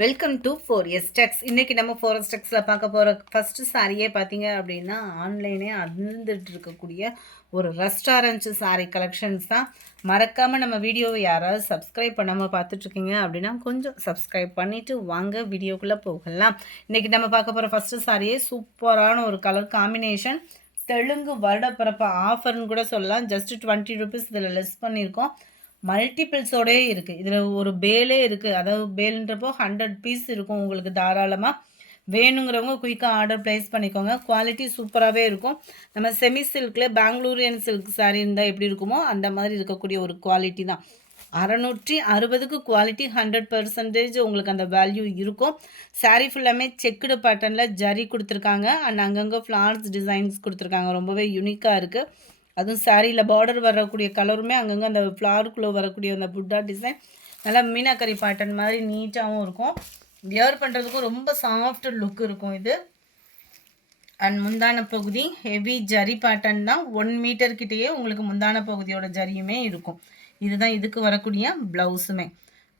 Welcome to 4S Techs. இன்னைக்கு நம்ம 4S Techsல பார்க்க போகிற ஃபஸ்ட்டு சாரியே பார்த்தீங்க அப்படின்னா ஆன்லைனே அதிர்ந்துட்டு இருக்கக்கூடிய ஒரு ரெஸ்டாரண்ட்ஸ் சாரீ கலெக்ஷன்ஸ் தான். மறக்காமல் நம்ம வீடியோவை யாராவது சப்ஸ்கிரைப் பண்ணாமல் பார்த்துட்ருக்கீங்க அப்படின்னா கொஞ்சம் சப்ஸ்கிரைப் பண்ணிவிட்டு வாங்க வீடியோக்குள்ளே போகலாம். இன்றைக்கி நம்ம பார்க்க போகிற ஃபஸ்ட்டு சாரியே சூப்பரான ஒரு கலர் காம்பினேஷன். தெலுங்கு வருடப்பிறப்பு ஆஃபர்னு கூட சொல்லலாம். ஜஸ்ட் 20 rupees இதில் லெஸ் பண்ணியிருக்கோம். மல்டிபிள்ஸோடே இருக்குது. இதில் ஒரு பேலே இருக்குது. அதாவது பேலுன்றப்போ 100 பீஸ் இருக்கும். உங்களுக்கு தாராளமாக வேணுங்கிறவங்க குயிக்காக ஆர்டர் ப்ளேஸ் பண்ணிக்கோங்க. குவாலிட்டி சூப்பராகவே இருக்கும். நம்ம செமி சில்கில் பெங்களூரியன் சில்க் சாரீ இருந்தால் எப்படி இருக்குமோ அந்த மாதிரி இருக்கக்கூடிய ஒரு குவாலிட்டி தான். 660க்கு குவாலிட்டி 100% உங்களுக்கு அந்த வேல்யூ இருக்கும். சாரீ ஃபுல்லாமே செக்குடு பேட்டர்னில் ஜரி கொடுத்துருக்காங்க. அண்ட் அங்கங்கே ஃப்ளார்ஸ் டிசைன்ஸ் கொடுத்துருக்காங்க. ரொம்பவே யூனிக்காக இருக்குது. அதுவும் சாரியில் பார்டர் வரக்கூடிய கலருமே அங்கங்கே அந்த ஃப்ளாருக்குள்ளே வரக்கூடிய அந்த புட்டா டிசைன் நல்லா மீனாக்கரி பேட்டர்ன் மாதிரி நீட்டாகவும் இருக்கும். வியர் பண்ணுறதுக்கும் ரொம்ப சாஃப்ட் லுக் இருக்கும் இது. அண்ட் முந்தான பகுதி ஹெவி ஜரி பேட்டர்ன் தான். 1 மீட்டர் கிட்டேயே உங்களுக்கு முந்தான பகுதியோட ஜரியுமே இருக்கும். இதுதான் இதுக்கு வரக்கூடிய ப்ளவுஸுமே.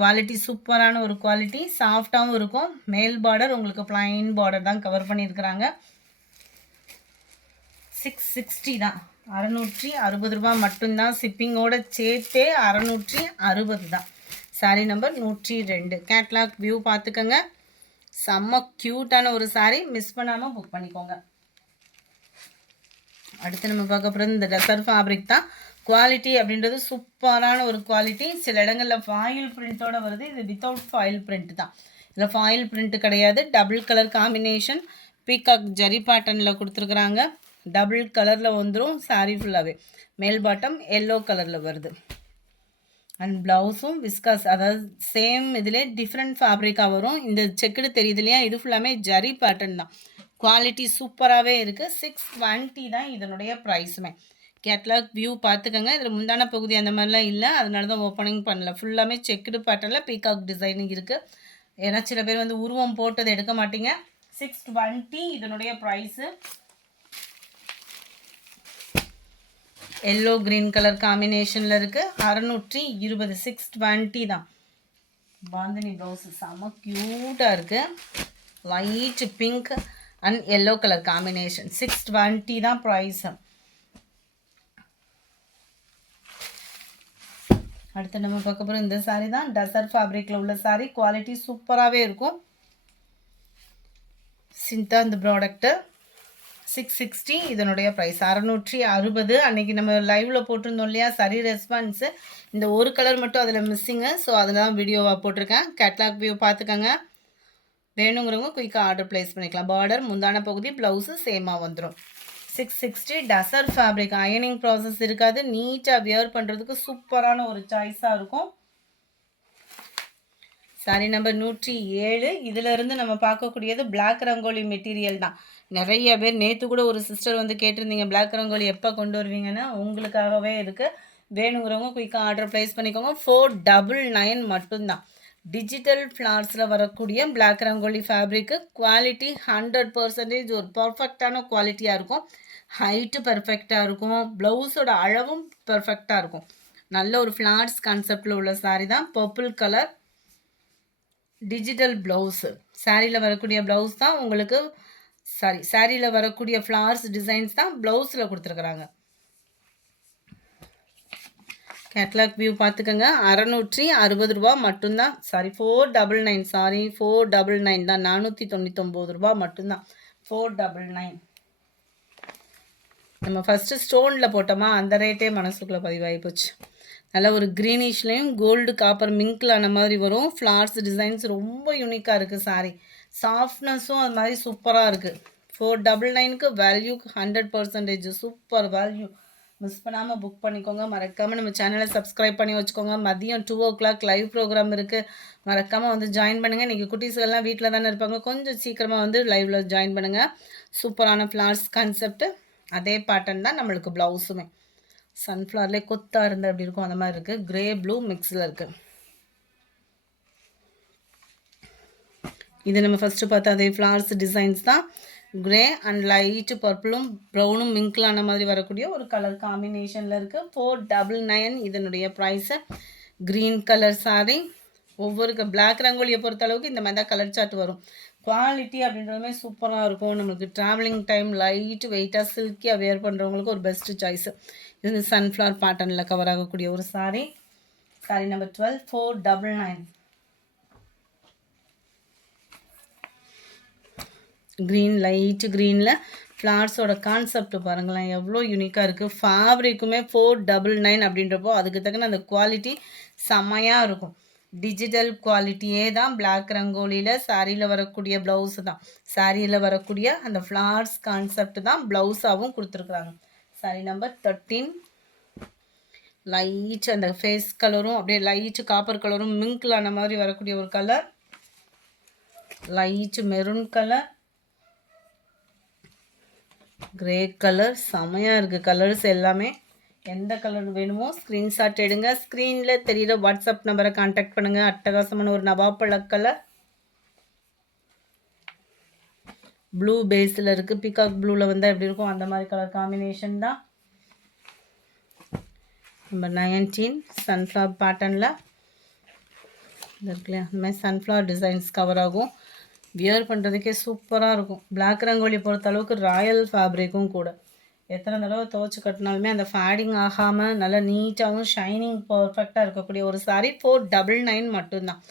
குவாலிட்டி சூப்பரான ஒரு குவாலிட்டி, சாஃப்டாகவும் இருக்கும். மேல் பார்டர் உங்களுக்கு ப்ளைன் பார்டர் தான் கவர் பண்ணியிருக்கிறாங்க. 660 தான், 660 ரூபா மட்டும்தான். ஷிப்பிங்கோட சேர்த்தே 660 தான். சாரீ நம்பர் 102. கேட்லாக் வியூ பார்த்துக்கோங்க. செம்ம க்யூட்டான ஒரு சாரீ, மிஸ் பண்ணாமல் புக் பண்ணிக்கோங்க. அடுத்து நம்ம பார்க்க போகிறது இந்த டசர் ஃபேப்ரிக் தான். குவாலிட்டி அப்படின்றது சூப்பரான ஒரு குவாலிட்டி. சில இடங்களில் ஃபாயில் பிரிண்ட்டோட வருது. இது வித்தவுட் ஃபாயில் பிரிண்ட் தான். இதில் ஃபாயில் பிரிண்ட் கிடையாது. Double colour combination peacock zari பேட்டர்னில் கொடுத்துருக்குறாங்க. டபுள் கலரில் வந்துடும் சாரீ ஃபுல்லாகவே. மேல் பாட்டம் எல்லோ கலரில் வருது. அண்ட் ப்ளவுஸும் விஸ்காஸ், அதாவது சேம் இதிலே டிஃப்ரெண்ட் ஃபேப்ரிக்காக வரும். இந்த செக்குடு தெரியுது இல்லையா, இது ஃபுல்லாமே ஜரி பேட்டர்ன் தான். குவாலிட்டி சூப்பராகவே இருக்குது. 620 தான் இதனுடைய ப்ரைஸுமே. கேட்லாக் வியூ பார்த்துக்கோங்க. இதில் முந்தான பகுதி அந்த மாதிரிலாம் இல்லை, அதனால தான் ஓப்பனிங் பண்ணல. ஃபுல்லாமே செக்குடு பேட்டர்னில் பீகாக் டிசைனிங் இருக்குது. ஏன்னா சில பேர் வந்து உருவம் போட்டது எடுக்க மாட்டீங்க. 620 இதனுடைய ப்ரைஸு. எல்லோ கிரீன் கலர் காம்பினேஷனில் இருக்குது. 620, 620 தான். பாந்தினி ப்ளவுஸு செம்ம க்யூட்டாக இருக்குது. Light pink and yellow colour combination. 620 தான் ப்ரைஸு. அடுத்து நம்ம பார்க்க போகிறோம் இந்த சாரீ தான். டசர் ஃபேப்ரிக்கில் உள்ள சாரீ. குவாலிட்டி சூப்பராகவே இருக்கும். சிந்தா இந்த ப்ராடக்ட்டு 660 இதனுடைய ப்ரைஸ். 660. அன்றைக்கி நம்ம லைவில் போட்டிருந்தோம் இல்லையா, சரி ரெஸ்பான்ஸு. இந்த ஒரு கலர் மட்டும் அதில் மிஸ்ஸிங்கு. ஸோ அதெல்லாம் வீடியோவாக போட்டிருக்கேன். கேட்லாக் வியூ பார்த்துக்கோங்க. வேணுங்கிறவங்க குயிக்காக ஆர்டர் ப்ளேஸ் பண்ணிக்கலாம். பார்டர் முந்தான பகுதி ப்ளவுஸு சேமாக வந்துடும். 660 டசர் ஃபேப்ரிக். அயனிங் ப்ராசஸ் இருக்காது. நீட்டாக வியர் பண்ணுறதுக்கு சூப்பரான ஒரு சாய்ஸாக இருக்கும். சாரீ நம்பர் 107. இதிலிருந்து நம்ம பார்க்கக்கூடியது பிளாக் ரங்கோலி மெட்டீரியல் தான். நிறைய பேர் நேற்று கூட ஒரு சிஸ்டர் வந்து கேட்டிருந்தீங்க பிளாக் ரங்கோலி எப்போ கொண்டு வருவீங்கன்னா, உங்களுக்காகவே இருக்குது. வேணுங்கிறவங்க குயிக்காக ஆர்டர் ப்ளேஸ் பண்ணிக்கோங்க. 499 மட்டும்தான். டிஜிட்டல் ஃப்ளார்ஸில் வரக்கூடிய பிளாக் ரங்கோலி ஃபேப்ரிக்கு. குவாலிட்டி 100% ஒரு பர்ஃபெக்டான குவாலிட்டியாக இருக்கும். ஹைட்டு பர்ஃபெக்டாக இருக்கும். ப்ளவுஸோட அளவும் பர்ஃபெக்டாக இருக்கும். நல்ல ஒரு ஃப்ளார்ஸ் கான்செப்டில் உள்ள சாரீ தான். Purple colour digital blouse. சாரியில் வரக்கூடிய ப்ளவுஸ் தான் உங்களுக்கு, சாரியில் வரக்கூடிய ஃப்ளார்ஸ் டிசைன்ஸ் தான் ப்ளவுஸில் கொடுத்துருக்குறாங்க. கேட்லாக் வியூ பார்த்துக்கோங்க. 660 ரூபா மட்டும்தான். 499. 499 தான். 499 ரூபா மட்டும்தான். 499. நம்ம ஃபஸ்ட்டு ஸ்டோனில் போட்டோமா, அந்த ரேட்டே மனசுக்குள்ளே பதிவாகி போச்சு. நல்ல ஒரு க்ரீனிஷ்லேயும் கோல்டு காப்பர் மிங்க்லான மாதிரி வரும். ஃப்ளார்ஸ் டிசைன்ஸ் ரொம்ப யூனிக்காக இருக்குது சாரீ. சாஃப்ட்னஸும் அது மாதிரி சூப்பராக இருக்குது. 499க்கு வேல்யூ 100% சூப்பர் வேல்யூ. மிஸ் பண்ணாமல் புக் பண்ணிக்கோங்க. மறக்காமல் நம்ம சேனலை சப்ஸ்கிரைப் பண்ணி வச்சுக்கோங்க. மதியம் 2 o'clock லைவ் ப்ரோக்ராம் இருக்குது. மறக்காமல் வந்து ஜாயின் பண்ணுங்கள். இன்றைக்கி குட்டீஸ்கள்லாம் வீட்டில் தானே இருப்பாங்க. கொஞ்சம் சீக்கிரமாக வந்து லைவில் ஜாயின் பண்ணுங்கள். சூப்பரான ஃப்ளார்ஸ் கான்செப்ட்டு. அதே பேட்டர்ன் தான் நம்மளுக்கு ப்ளவுஸுமே. சன்ஃப்ளவர்லேயே கொத்தாக இருந்தால் அப்படி இருக்கும், அந்த மாதிரி இருக்குது. கிரே ப்ளூ மிக்ஸில் இருக்குது. இது நம்ம ஃபஸ்ட்டு பார்த்தா அதே ஃப்ளார்ஸ் டிசைன்ஸ் தான். கிரே அண்ட் லைட்டு பர்பிளும் ப்ரௌனும் மிங்க்லான மாதிரி வரக்கூடிய ஒரு கலர் காம்பினேஷனில் இருக்குது. 499 இதனுடைய ப்ரைஸு. க்ரீன் கலர் சாரீ ஒவ்வொரு பிளாக் ரங்கோலியை பொறுத்த அளவுக்கு இந்த மாதிரி தான் கலர் சார்ட் வரும். குவாலிட்டி அப்படின்றதுமே சூப்பராக இருக்கும். நம்மளுக்கு ட்ராவலிங் டைம் லைட் வெயிட்டாக சில்கியாக வேர் பண்ணுறவங்களுக்கு ஒரு பெஸ்ட்டு சாய்ஸு. இது வந்து சன்ஃப்ளவர் பேட்டர்னில் கவர் ஆகக்கூடிய ஒரு சாரீ நம்பர் 12 499. க்ரீன் லைட் க்ரீனில் ஃப்ளார்ஸோட கான்செப்ட் பாருங்களேன் எவ்வளோ யூனிக்காக இருக்குது. ஃபேப்ரிக்குமே 499 அப்படின்றப்போ அதுக்கு தக்கன அந்த குவாலிட்டி செம்மையாக இருக்கும். டிஜிட்டல் குவாலிட்டியே தான் பிளாக் ரங்கோலியில் சாரியில் வரக்கூடிய ப்ளவுஸு தான். சாரியில் வரக்கூடிய அந்த ஃப்ளார்ஸ் கான்செப்ட் தான் ப்ளவுஸாகவும் கொடுத்துருக்குறாங்க. சாரி நம்பர் 13 லைட் அந்த ஃபேஸ் கலரும் அப்படியே லைட்டு காப்பர் கலரும் மிங்கிள் ஆன மாதிரி வரக்கூடிய ஒரு colour. Light maroon colour, grey colour, செமையாக இருக்குது கலர்ஸ் எல்லாமே. எந்த கலர் வேணுமோ ஸ்க்ரீன்ஷாட் எடுங்க. ஸ்க்ரீனில் தெரிகிற வாட்ஸ்அப் நம்பரை கான்டாக்ட் பண்ணுங்கள். அட்டகாசமான ஒரு நவாப்பழ கலர், ப்ளூ பேஸில் இருக்குது. பீகாக் ப்ளூவில் வந்தால் எப்படி இருக்கும் அந்த மாதிரி கலர் காம்பினேஷன் தான். நம்பர் 19 சன்ஃப்ளவர் பேட்டர்னில் இருக்குல்லையா அந்த மாதிரி சன்ஃப்ளவர் டிசைன்ஸ் கவர் ஆகும். வியர் பண்ணுறதுக்கே சூப்பராக இருக்கும். பிளாக் ரங்கோலி பொறுத்த அளவுக்கு ராயல் ஃபேப்ரிக்கும் கூட. எத்தனை தடவை துவச்சி கட்டினாலுமே அந்த ஃபேடிங் ஆகாமல் நல்லா நீட்டாகவும் ஷைனிங் பர்ஃபெக்டாக இருக்கக்கூடிய ஒரு சாரீ 499 மட்டும்தான்.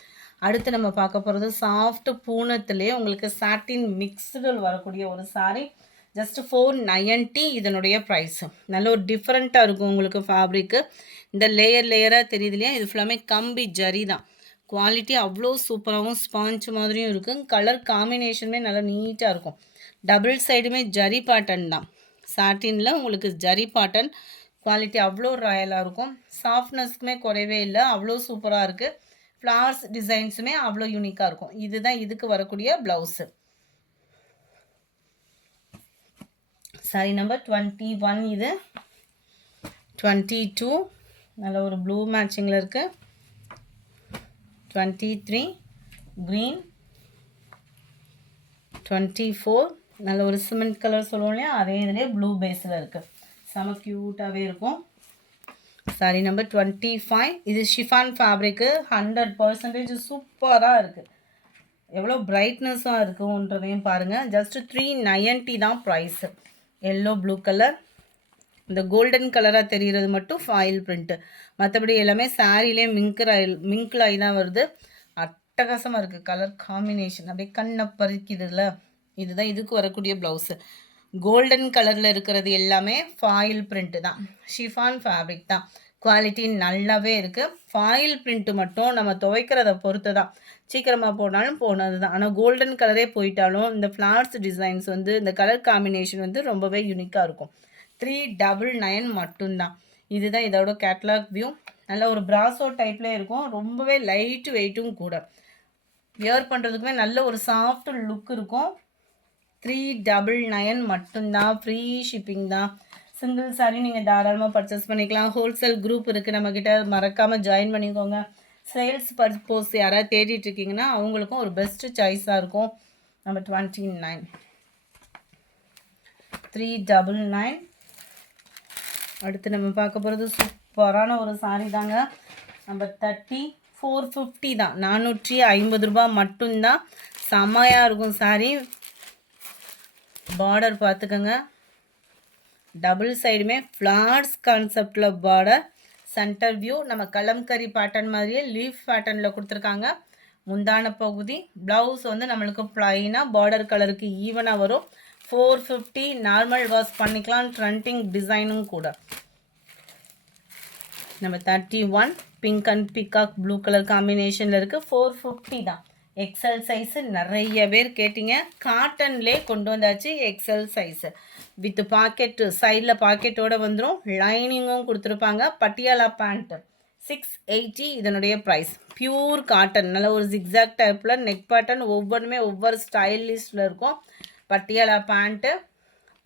அடுத்து நம்ம பார்க்க போகிறது சாஃப்ட் பூனத்துலேயே உங்களுக்கு சாட்டின் மிக்ஸ்டில் வரக்கூடிய ஒரு சாரீ. ஜஸ்ட் 490 இதனுடைய ப்ரைஸு. நல்ல ஒரு டிஃப்ரெண்ட்டாக இருக்கும் உங்களுக்கு ஃபேப்ரிக்கு. இந்த லேயராக தெரியுது இல்லையா, இது ஃபுல்லாமே கம்பி ஜரி தான். குவாலிட்டி அவ்வளோ சூப்பராகவும் ஸ்பாஞ்ச் மாதிரியும் இருக்குது. கலர் காம்பினேஷனுமே நல்லா நீட்டாக இருக்கும். டபுள் சைடுமே ஜரி பேட்டர்ன் தான். சாட்டினில் உங்களுக்கு ஜரி பேட்டர்ன். குவாலிட்டி அவ்வளோ ராயலாக இருக்கும். சாஃப்ட்னஸ்க்குமே குறைவே இல்லை, அவ்வளோ சூப்பராக இருக்குது. ஃப்ளார்ஸ் டிசைன்ஸுமே அவ்வளோ யூனிக்காக இருக்கும். இதுதான் இதுக்கு வரக்கூடிய ப்ளவுஸு. சாரி நம்பர் 21 இது. 22 நல்ல ஒரு ப்ளூ மேட்சிங்கில் இருக்குது. 23 க்ரீன். 24 நல்ல ஒரு சிமெண்ட் கலர் சொல்லுவோம் இல்லையா, அதே இதிலே ப்ளூ பேஸில் இருக்குது. செம க்யூட்டாகவே இருக்கும். சாரி நம்பர் 25 இது ஷிஃபான் ஃபேப்ரிக்கு. 100% சூப்பராக இருக்குது. எவ்வளோ பிரைட்னஸாக இருக்குன்றதையும் பாருங்கள். ஜஸ்ட் 390 தான் ப்ரைஸு. எல்லோ ப்ளூ கலர், இந்த கோல்டன் கலராக தெரிகிறது மட்டும் ஃபாயில் பிரிண்ட்டு. மற்றபடி எல்லாமே சாரிலே மிங்க்லாகி தான் வருது. அட்டகாசமாக இருக்குது கலர் காம்பினேஷன். அப்படியே கண்ணை பறிக்குதுல. இதுதான் இதுக்கு வரக்கூடிய ப்ளவுஸு. கோல்டன் கலரில் இருக்கிறது எல்லாமே ஃபாயில் பிரிண்ட்டு தான். ஷிஃபான் ஃபேப்ரிக் தான். குவாலிட்டி நல்லாவே இருக்குது. ஃபாயில் பிரிண்ட்டு மட்டும் நம்ம துவைக்கிறத பொறுத்து தான். சீக்கிரமாக போனாலும் போனது தான். ஆனால் கோல்டன் கலரே போயிட்டாலும் இந்த ஃப்ளார்ஸ் டிசைன்ஸ் வந்து இந்த கலர் காம்பினேஷன் வந்து ரொம்பவே யூனிக்காக இருக்கும். 399 மட்டும்தான். இதுதான் இதோட கேட்லாக் வியூ. நல்ல ஒரு பிராசோ டைப்லேயே இருக்கும். ரொம்பவே லைட் வெயிட்டும் கூட. வியர் பண்ணுறதுக்குமே நல்ல ஒரு சாஃப்ட் லுக் இருக்கும். 399 மட்டும்தான். ஃப்ரீ ஷிப்பிங் தான். சிங்கிள் சாரி நீங்கள் தாராளமாக பர்ச்சேஸ் பண்ணிக்கலாம். ஹோல்சேல் குரூப் இருக்குது நம்மக்கிட்ட, மறக்காமல் ஜாயின் பண்ணிக்கோங்க. சேல்ஸ் பர்போஸ் யாராவது தேடிட்டு இருக்கீங்கன்னா அவங்களுக்கும் ஒரு பெஸ்ட்டு சாய்ஸாக இருக்கும். நம்பர் 29 399. அடுத்து நம்ம பார்க்க போகிறது சூப்பரான ஒரு சாரி தாங்க. நம்பர் 30 450 தான். 450 ரூபா மட்டும்தான். செம்மையாக இருக்கும் சாரி. பார்டர் பார்த்துக்கோங்க. டபுள் சைடுமே ஃப்ளார்ஸ் கான்செப்டில் பார்டர். சென்டர் வியூ நம்ம கலம்கரி பேட்டர்ன் மாதிரியே லீஃப் பேட்டர்னில் கொடுத்துருக்காங்க. முந்தான பகுதி. ப்ளவுஸ் வந்து நம்மளுக்கு ப்ளைனாக பார்டர் கலருக்கு ஈவனாக வரும். 450. நார்மல் வாஷ் பண்ணிக்கலாம். ட்ரெண்டிங் டிசைனும் கூட. நம்ம 31 pink and peacock blue colour காம்பினேஷனில் இருக்குது. 450 தான். எக்ஸல் சைஸு நிறைய பேர் கேட்டிங்க. காட்டன்லே கொண்டு வந்தாச்சு எக்ஸல் சைஸு. வித் பாக்கெட்டு, சைடில் பாக்கெட்டோடு வந்துடும். லைனிங்கும் கொடுத்துருப்பாங்க. பட்டியாலா பேண்ட்டு 680 இதனுடைய ப்ரைஸ். Pure cotton. நல்ல ஒரு ஜிக்ஸாக் டைப்பில் நெக் பேட்டர்ன் ஒவ்வொன்றுமே ஒவ்வொரு ஸ்டைலிஷில் இருக்கும். பட்டியாலா பேண்ட்டு.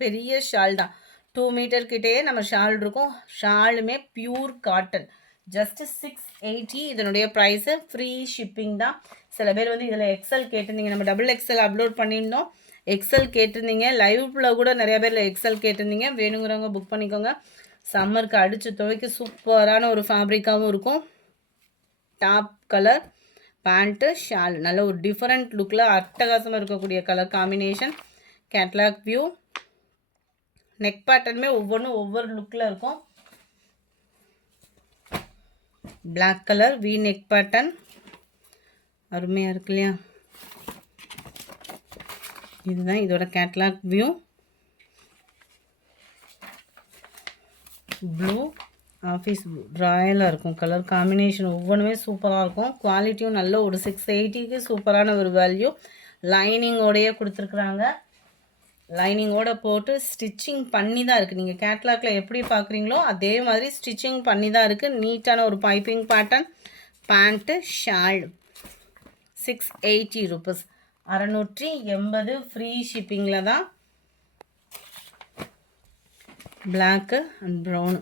பெரிய ஷால் தான். 2 மீட்டர் கிட்டேயே நம்ம ஷால் இருக்கும். ஷாலுமே பியூர் காட்டன். ஜஸ்ட் 680 இதனுடைய ப்ரைஸு. ஃப்ரீ ஷிப்பிங் தான். சில பேர் வந்து இதில் எக்ஸல் கேட்டிருந்தீங்க. நம்ம டபுள் எக்ஸல் அப்லோட் பண்ணியிருந்தோம். எக்ஸல் கேட்டிருந்தீங்க. லைவ்ல கூட நிறைய பேர் எக்ஸல் கேட்டிருந்தீங்க. வேணுங்கிறவங்க புக் பண்ணிக்கோங்க. சம்மருக்கு அடித்து துவைக்க சூப்பரான ஒரு ஃபேப்ரிக்காகவும் இருக்கும். டாப் கலர் பேண்ட்டு ஷால் நல்ல ஒரு டிஃப்ரெண்ட் லுக்கில் அட்டகாசமாக இருக்கக்கூடிய colour combination. Catalogue view. Neck பேட்டர்னுமே ஒவ்வொன்றும் ஒவ்வொரு லுக்கில் இருக்கும். Black colour V neck pattern அருமையாக இருக்கு இல்லையா? இதுதான் இதோட catalogue view. Blue office blue ராயலாக இருக்கும். கலர் காம்பினேஷன் ஒவ்வொன்றுமே சூப்பராக இருக்கும். குவாலிட்டியும் நல்ல ஒரு 680க்கு சூப்பரான ஒரு வேல்யூ. லைனிங்கோடையே கொடுத்துருக்குறாங்க. லைனிங்கோடு போட்டு ஸ்டிச்சிங் பண்ணி தான் இருக்குது. நீங்கள் கேட்லாகில் எப்படி பார்க்குறீங்களோ அதே மாதிரி ஸ்டிச்சிங் பண்ணி தான் இருக்குது. நீட்டான ஒரு piping pattern. Pant shawl 680 rupees. 680 free ஷிப்பிங்கில் தான். Black and brown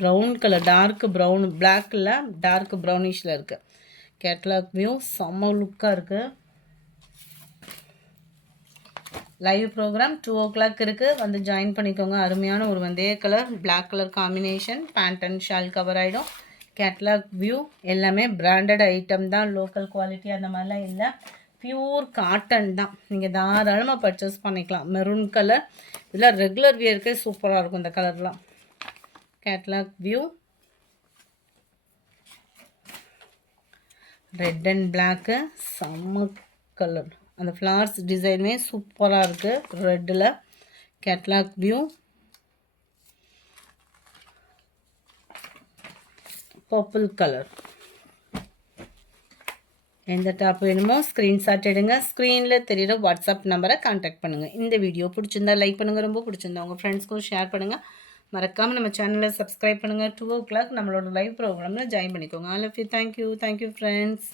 brown colour dark brown பிளாக்கில் டார்க் ப்ரௌனிஷில் இருக்குது. கேட்லாக் வியூ செம்ம லுக்காக இருக்குது. லைவ் ப்ரோக்ராம் 2 o'clock இருக்குது. வந்து ஜாயின் பண்ணிக்கோங்க. அருமையான ஒரு வந்தே colour black colour combination. Pant and shawl cover ஆகிடும். கேட்லாக் வியூ எல்லாமே பிராண்டட் ஐட்டம் தான். லோக்கல் குவாலிட்டி அந்த மாதிரிலாம் இல்லை. பியூர் காட்டன் தான். நீங்கள் தாராளமாக பர்ச்சேஸ் பண்ணிக்கலாம். மெரூன் கலர் இதெல்லாம் ரெகுலர் வியருக்கே சூப்பராக இருக்கும் இந்த கலர்லாம். Catalogue view. Red and black செம்ம கலர். அந்த ஃப்ளவர்ஸ் டிசைனுமே சூப்பராக இருக்குது ரெட்டில். Catalogue view. Purple colour. எந்த டாப் வேணுமோ ஸ்க்ரீன்ஷாட் எடுங்க. ஸ்க்ரீனில் தெரிகிற வாட்ஸ்அப் நம்பரை கான்டாக்ட் பண்ணுங்கள். இந்த வீடியோ பிடிச்சிருந்தா லைக் பண்ணுங்கள். ரொம்ப பிடிச்சிருந்தா உங்கள் ஃப்ரெண்ட்ஸ்க்கும் ஷேர் பண்ணுங்கள். மறக்காமல் நம்ம சேனலை சப்ஸ்கிரைப் பண்ணுங்கள். 2 o'clock நம்மளோட லைவ் ப்ரோக்ராமில் ஜாயின் பண்ணிக்கோங்க. All of you thank you friends.